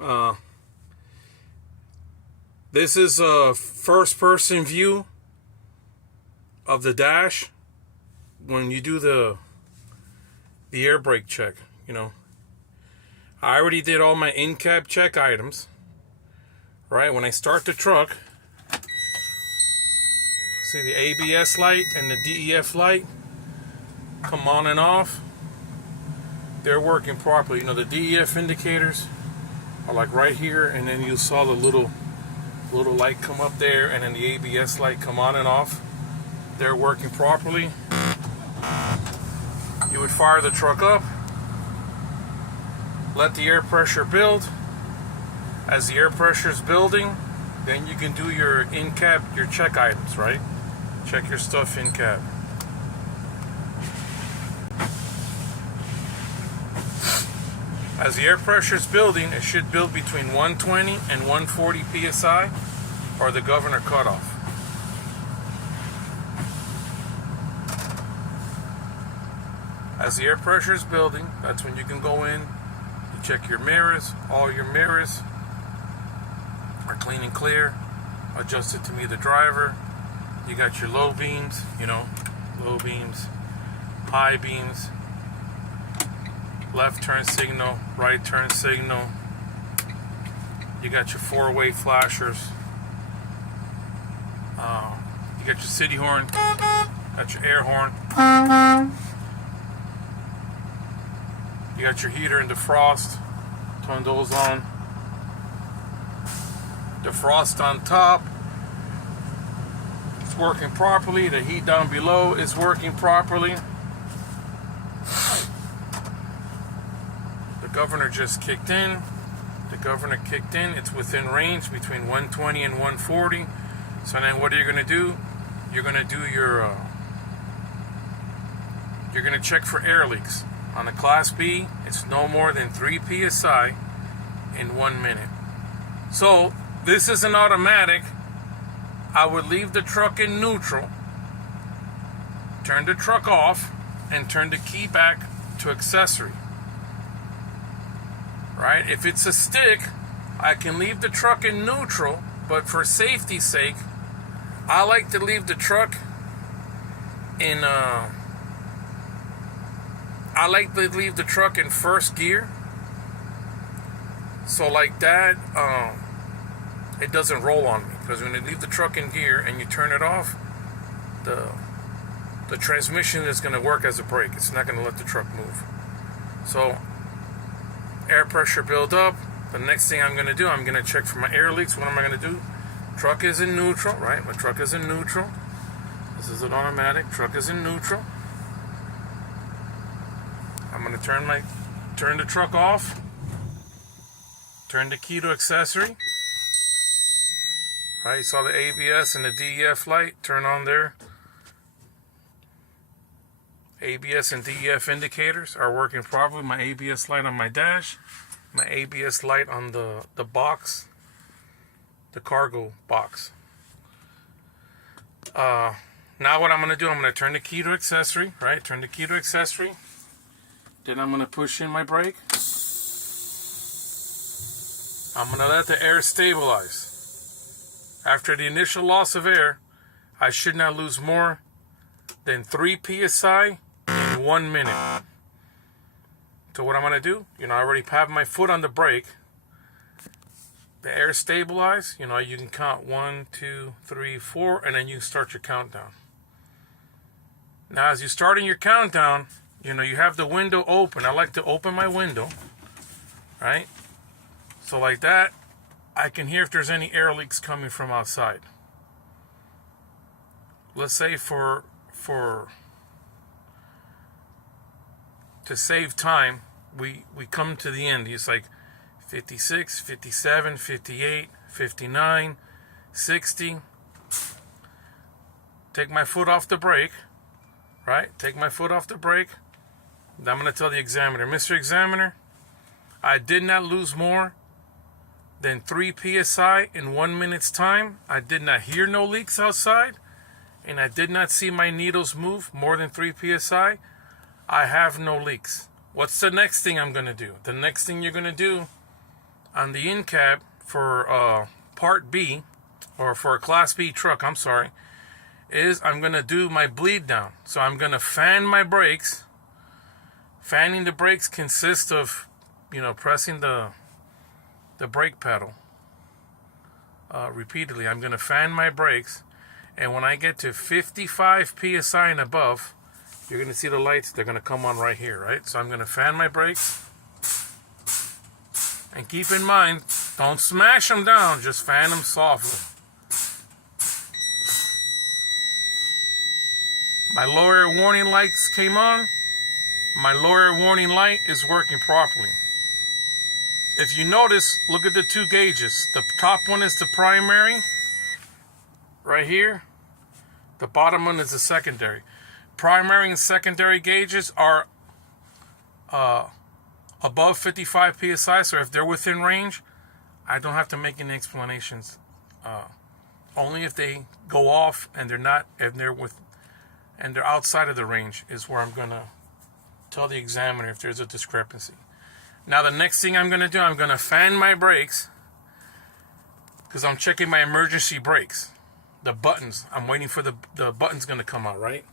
Uh, this is a first-person view of the dash when you do the air brake check. I already did all my in-cab check items. Right, when I start the truck, see the ABS light and the DEF light come on and off. They're working properly. The DEF indicators are like right here, and then you saw the little light come up there, and then the ABS light come on and off. They're working properly. You would fire the truck up, let the air pressure build. As the air pressure is building, then you can do your in-cab, your check items, right? Check your stuff in-cab. As the air pressure is building, it should build between 120 and 140 psi, or the governor cutoff. As the air pressure is building, that's when you can go in, you check your mirrors, all your mirrors are clean and clear, adjusted to me, the driver. You got your low beams, low beams, high beams, left turn signal, right turn signal. You got your four-way flashers. You got your city horn, got your air horn. You got your heater and defrost. Turn those on. Defrost on top, it's working properly. The heat down below is working properly. The governor just kicked in. It's within range between 120 and 140. So then what are you going to do? You're going to do you're going to check for air leaks. On the Class B, it's no more than 3 psi in 1 minute. So this is an automatic. I would leave the truck in neutral, turn the truck off, and turn the key back to accessory. Right? If it's a stick, I can leave the truck in neutral, but for safety's sake, I like to leave the truck in first gear. So like that, it doesn't roll on me, because when you leave the truck in gear and you turn it off, the transmission is going to work as a brake. It's not going to let the truck move. So air pressure build up. The next thing I'm going to do, I'm going to check for my air leaks. What am I going to do? Truck is in neutral, right? My truck is in neutral. This is an automatic. Truck is in neutral. I'm going to turn the truck off. Turn the key to accessory. Right, you saw the ABS and the DEF light turn on there. ABS and DEF indicators are working properly. My ABS light on my dash. My ABS light on the box. The cargo box. Now what I'm going to do, I'm going to turn the key to accessory. Right, turn the key to accessory. Then I'm going to push in my brake. I'm going to let the air stabilize. After the initial loss of air, I should not lose more than 3 psi in 1 minute. So what I'm going to do, I already have my foot on the brake. The air stabilize, you can count 1, 2, 3, 4, and then you start your countdown. Now as you're starting your countdown, you have the window open. I like to open my window, right? So like that, I can hear if there's any air leaks coming from outside. Let's say to save time, we come to the end. It's like 56, 57, 58, 59, 60. Take my foot off the brake, right? Take my foot off the brake. I'm going to tell the examiner, Mr. Examiner, I did not lose more than 3 psi in 1 minute's time. I did not hear no leaks outside, and I did not see my needles move more than 3 psi. I have no leaks. What's the next thing I'm going to do? The next thing you're going to do, on the in cab for Part B, or for a Class B truck, I'm sorry, is I'm going to do my bleed down. So I'm going to fan my brakes. Fanning the brakes consists of, pressing the brake pedal repeatedly. I'm going to fan my brakes, and when I get to 55 psi and above, you're going to see the lights. They're going to come on right here, right? So I'm going to fan my brakes, and keep in mind, don't smash them down, just fan them softly. My low air warning lights came on. My low air warning light is working properly. If you notice, look at the two gauges. The top one is the primary, right here. The bottom one is the secondary. Primary and secondary gauges are above 55 psi, so if they're within range, I don't have to make any explanations. Only if they go off and they're not, and they're outside of the range is where I'm gonna tell the examiner if there's a discrepancy. Now the next thing I'm gonna do, I'm gonna fan my brakes, because I'm checking my emergency brakes. The buttons, I'm waiting for the button's gonna come out, right?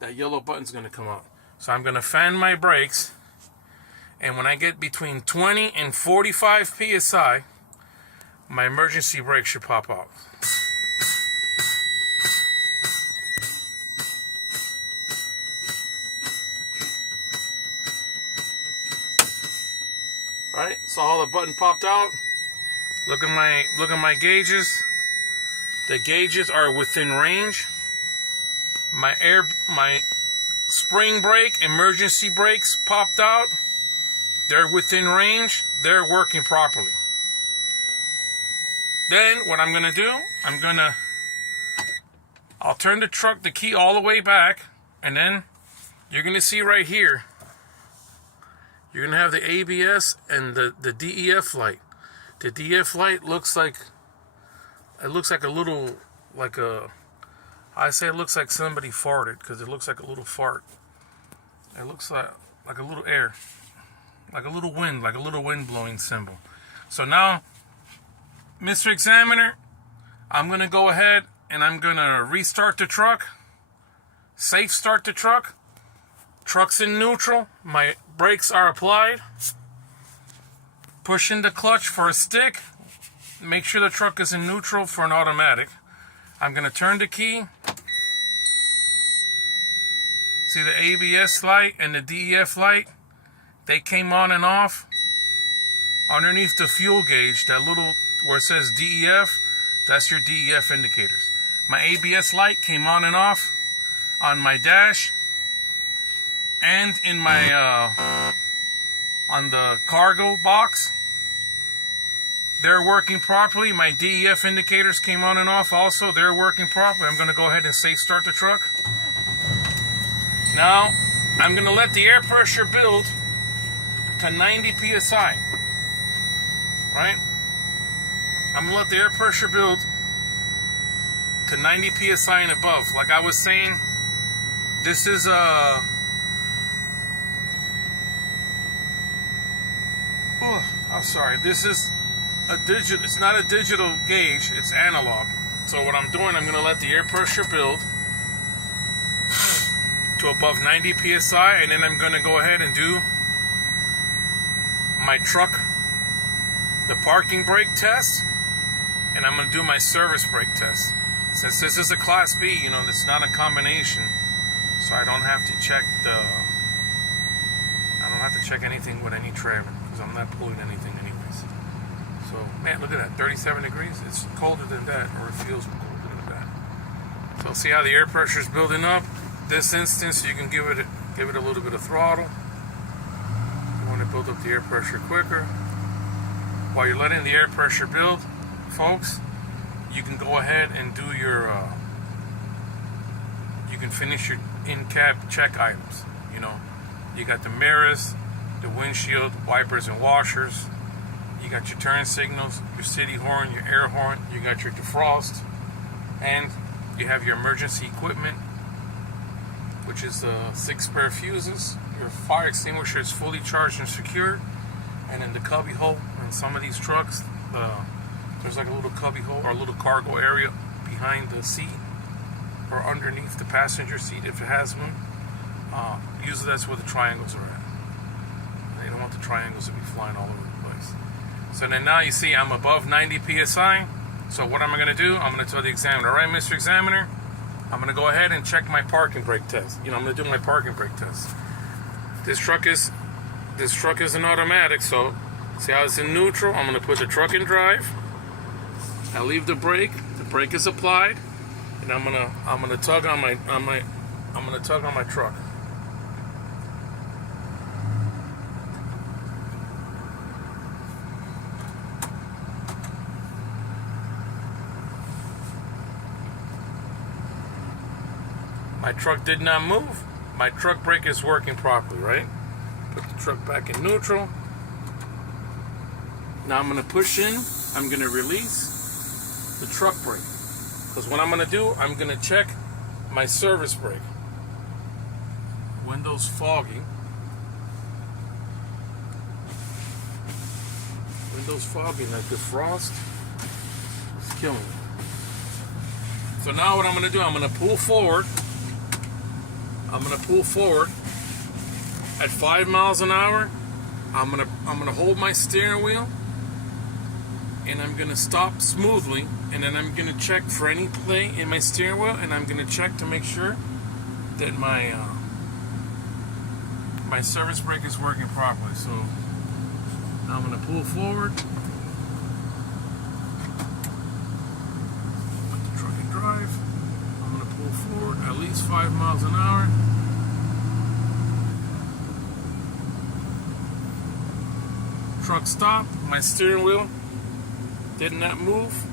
That yellow button's gonna come out. So I'm gonna fan my brakes, and when I get between 20 and 45 psi, my emergency brake should pop out. Alright, saw how the button popped out. Look at my gauges. The gauges are within range. My spring brake, emergency brakes popped out. They're within range. They're working properly. Then what I'm gonna do, I'll turn the key all the way back, and then you're gonna see right here, you're gonna have the ABS and the DEF light. The DEF light looks like a little, it looks like somebody farted, because it looks like a little fart. It looks like a little air, like a little wind blowing symbol. So now, Mr. Examiner, I'm gonna go ahead and I'm gonna restart the truck. Safe start the truck. Truck's in neutral. My brakes are applied. Push in the clutch for a stick. Make sure the truck is in neutral for an automatic. I'm gonna turn the key. See the ABS light and the DEF light? They came on and off. Underneath the fuel gauge, that little where it says DEF, that's your DEF indicators. My ABS light came on and off on my dash and in my on the cargo box. They're working properly. My DEF indicators came on and off also. They're working properly. I'm going to go ahead and safe start the truck. Now, I'm going to let the air pressure build to 90 psi. Right? I'm going to let the air pressure build to 90 psi and above. Like I was saying, this is this is a digital, it's not a digital gauge, it's analog. So what I'm doing, I'm going to let the air pressure build to above 90 psi, and then I'm going to go ahead and do my truck, the parking brake test, and I'm going to do my service brake test. Since this is a Class B, it's not a combination, so I don't have to check anything with any trailer, because I'm not pulling anything anyways. So, man, look at that, 37 degrees. It's colder than that, or it feels colder than that. So see how the air pressure is building up? This instance, you can give it a little bit of throttle. You want to build up the air pressure quicker. While you're letting the air pressure build, folks, you can go ahead and do your, you can finish your in-cab check items. You got the mirrors, the windshield, wipers and washers. You got your turn signals, your city horn, your air horn. You got your defrost, and you have your emergency equipment, which is 6 spare fuses. Your fire extinguisher is fully charged and secured, and in the cubby hole in some of these trucks, there's like a little cubby hole or a little cargo area behind the seat or underneath the passenger seat if it has one. Usually that's where the triangles are at. They don't want the triangles to be flying all over the place. So then now you see I'm above 90 psi. So what am I going to do? I'm going to tell the examiner, all right, Mr. Examiner, I'm going to go ahead and check my parking brake test. I'm going to do my parking brake test. This truck is an automatic, so see how it's in neutral? I'm going to put the truck in drive. I leave the brake is applied, and I'm gonna tug on my truck. My truck did not move. My truck brake is working properly, right? Put the truck back in neutral. Now I'm going to push in. I'm going to release the truck brake. Because what I'm going to do, I'm going to check my service brake. Window's foggy. Window's foggy like the frost is killing me. So now what I'm going to do, I'm going to pull forward. I'm going to pull forward at 5 miles an hour. I'm going to hold my steering wheel, and I'm going to stop smoothly, and then I'm going to check for any play in my steering wheel, and I'm going to check to make sure that my my service brake is working properly. So now I'm going to pull forward, put the truck in drive. I'm going to pull forward at least 5 miles an hour. Truck stopped. My steering wheel did not move.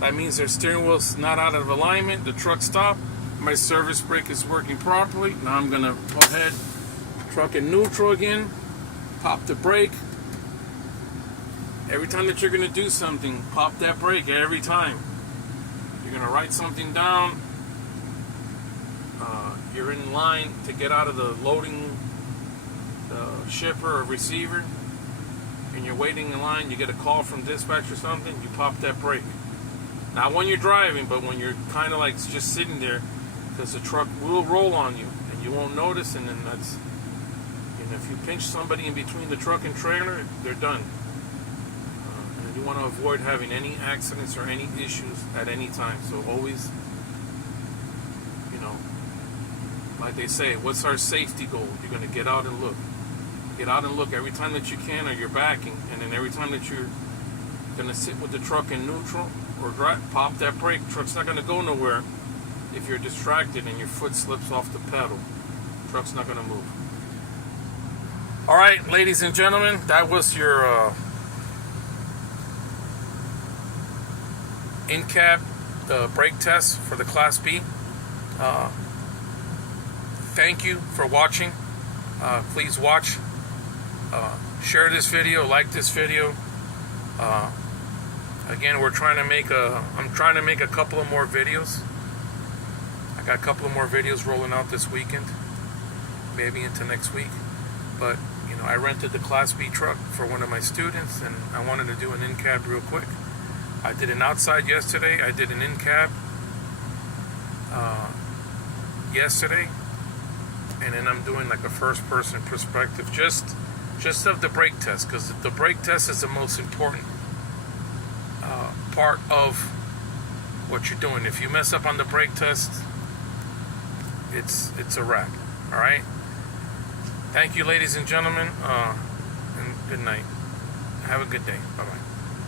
That means their steering wheel's not out of alignment. The truck stopped. My service brake is working properly. Now I'm going to go ahead, truck in neutral again, pop the brake. Every time that you're going to do something, pop that brake every time. You're going to write something down. You're in line to get out of the loading shipper or receiver, and you're waiting in line, you get a call from dispatch or something, you pop that brake. Not when you're driving, but when you're kind of like just sitting there, because the truck will roll on you and you won't notice, and then that's, if you pinch somebody in between the truck and trailer, they're done. And you want to avoid having any accidents or any issues at any time. So always, like they say, what's our safety goal? You're going to get out and look. Get out and look every time that you can, or you're backing, and then every time that you're going to sit with the truck in neutral or drive, pop that brake. Truck's not going to go nowhere if you're distracted and your foot slips off the pedal. Truck's not going to move. All right, ladies and gentlemen, that was your in-cab brake test for the Class B. Thank you for watching. Please watch. Share this video, like this video. Again, I'm trying to make a couple of more videos. I got a couple of more videos rolling out this weekend, maybe into next week. But I rented the Class B truck for one of my students, and I wanted to do an in-cab real quick. I did an outside yesterday. I did an in-cab yesterday, and then I'm doing like a first-person perspective, just of the brake test, because the brake test is the most important part of what you're doing. If you mess up on the brake test, it's a wrap. All right. Thank you, ladies and gentlemen, and good night. Have a good day. Bye-bye.